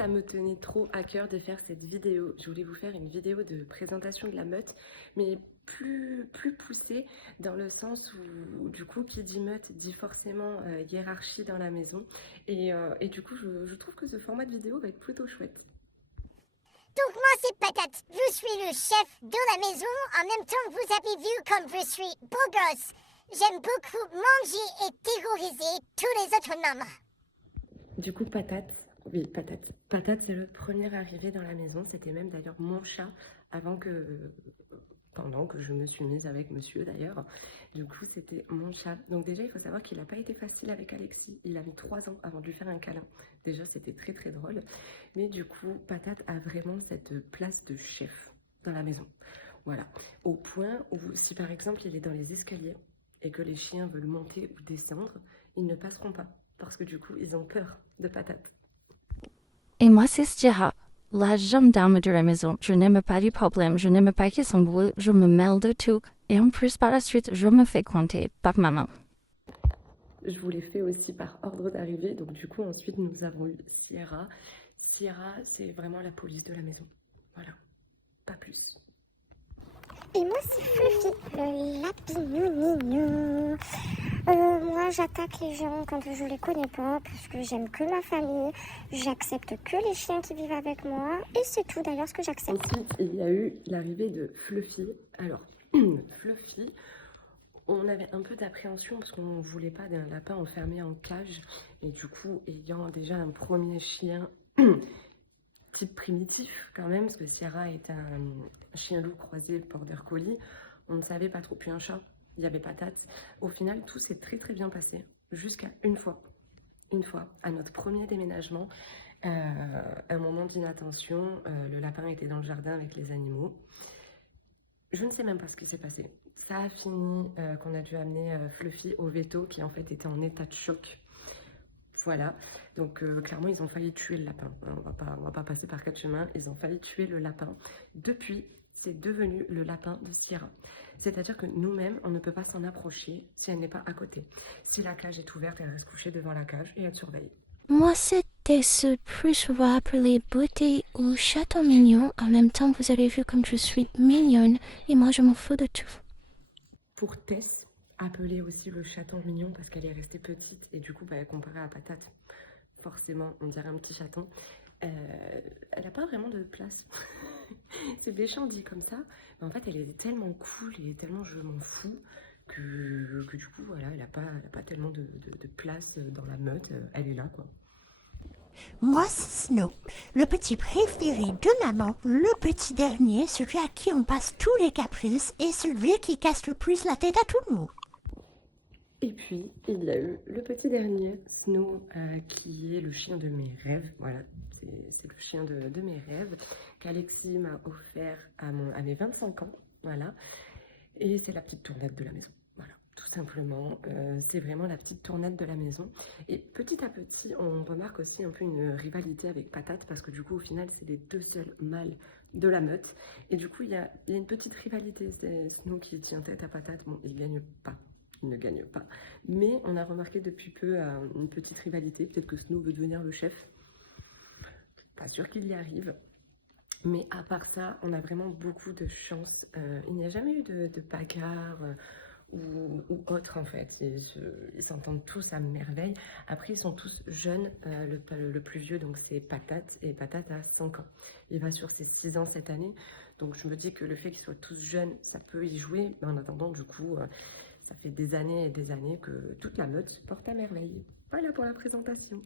Ça me tenait trop à cœur de faire cette vidéo. Je voulais vous faire une vidéo de présentation de la meute, mais plus poussée dans le sens où du coup, qui dit meute dit forcément hiérarchie dans la maison. Et du coup, je trouve que ce format de vidéo va être plutôt chouette. Donc moi c'est Patate, je suis le chef de la maison, en même temps vous avez vu comme je suis beau gosse. J'aime beaucoup manger et terroriser tous les autres membres. Du coup, Patate, oui, Patate. Patate, c'est le premier arrivé dans la maison. C'était même d'ailleurs mon chat pendant que je me suis mise avec monsieur d'ailleurs. Du coup, c'était mon chat. Donc déjà, il faut savoir qu'il n'a pas été facile avec Alexis. Il a mis 3 ans avant de lui faire un câlin. Déjà, c'était très très drôle. Mais du coup, Patate a vraiment cette place de chef dans la maison. Voilà. Au point où, si par exemple, il est dans les escaliers et que les chiens veulent monter ou descendre, ils ne passeront pas. Parce que du coup, ils ont peur de Patate. Et moi, c'est Stira, la jeune dame de la maison. Je n'aime pas du problème, je n'aime pas qu'ils s'embrouillent, je me mêle de tout. Et en plus, par la suite, je me fais compter par maman. Je vous l'ai fait aussi par ordre d'arrivée. Donc du coup, ensuite, nous avons eu Sierra. Sierra, c'est vraiment la police de la maison. Voilà, pas plus. Et moi c'est Fluffy, le lapinou. Moi j'attaque les gens quand je les connais pas parce que j'aime que ma famille. J'accepte que les chiens qui vivent avec moi et c'est tout d'ailleurs ce que j'accepte. Ensuite, il y a eu l'arrivée de Fluffy. Alors, Fluffy, on avait un peu d'appréhension parce qu'on ne voulait pas d'un lapin enfermé en cage. Et du coup, ayant déjà un premier chien type primitif quand même, parce que Sierra est un chien loup croisé border collie, on ne savait pas trop. Puis un chat, il y avait Patate. Au final, tout s'est très très bien passé, jusqu'à une fois, à notre premier déménagement, un moment d'inattention, le lapin était dans le jardin avec les animaux. Je ne sais même pas ce qui s'est passé. Ça a fini qu'on a dû amener Fluffy au veto, qui en fait était en état de choc. Voilà, donc clairement ils ont failli tuer le lapin, on va pas passer par 4 chemins, ils ont failli tuer le lapin. Depuis, c'est devenu le lapin de Sierra. C'est-à-dire que nous-mêmes, on ne peut pas s'en approcher si elle n'est pas à côté. Si la cage est ouverte, elle reste couchée devant la cage et elle surveille. Moi, c'était ce plus je vais appeler beauté ou château mignon. En même temps, vous avez vu comme je suis mignonne et moi, je m'en fous de tout. Pour Tess, appelée aussi le chaton mignon parce qu'elle est restée petite et du coup, comparée à Patate, forcément, on dirait un petit chaton. Elle n'a pas vraiment de place. C'est méchant dit comme ça, mais en fait elle est tellement cool et tellement je m'en fous que du coup voilà, elle a pas tellement de place dans la meute, elle est là quoi. Moi, c'est Snow, le petit préféré de maman, le petit dernier, celui à qui on passe tous les caprices et celui qui casse le plus la tête à tout le monde. Et puis il y a eu le petit dernier, Snow, qui est le chien de mes rêves, voilà, c'est le chien de mes rêves, qu'Alexis m'a offert à mes 25 ans, voilà, et c'est la petite tournette de la maison. Voilà, tout simplement, c'est vraiment la petite tournette de la maison. Et petit à petit, on remarque aussi un peu une rivalité avec Patate, parce que du coup, au final, c'est les 2 seuls mâles de la meute. Et du coup, il y a une petite rivalité. C'est Snow qui tient tête à Patate. Bon, il gagne pas. Il ne gagne pas. Mais on a remarqué depuis peu une petite rivalité. Peut-être que Snow veut devenir le chef. Pas sûr qu'il y arrive. Mais à part ça, on a vraiment beaucoup de chance. Il n'y a jamais eu de bagarre ou autre en fait. Ils s'entendent tous à merveille. Après, ils sont tous jeunes. Le plus vieux, donc c'est Patate. Et Patate a 5 ans. Il va sur ses 6 ans cette année. Donc je me dis que le fait qu'ils soient tous jeunes, ça peut y jouer. Mais en attendant, du coup, ça fait des années et des années que toute la meute porte à merveille. Voilà pour la présentation.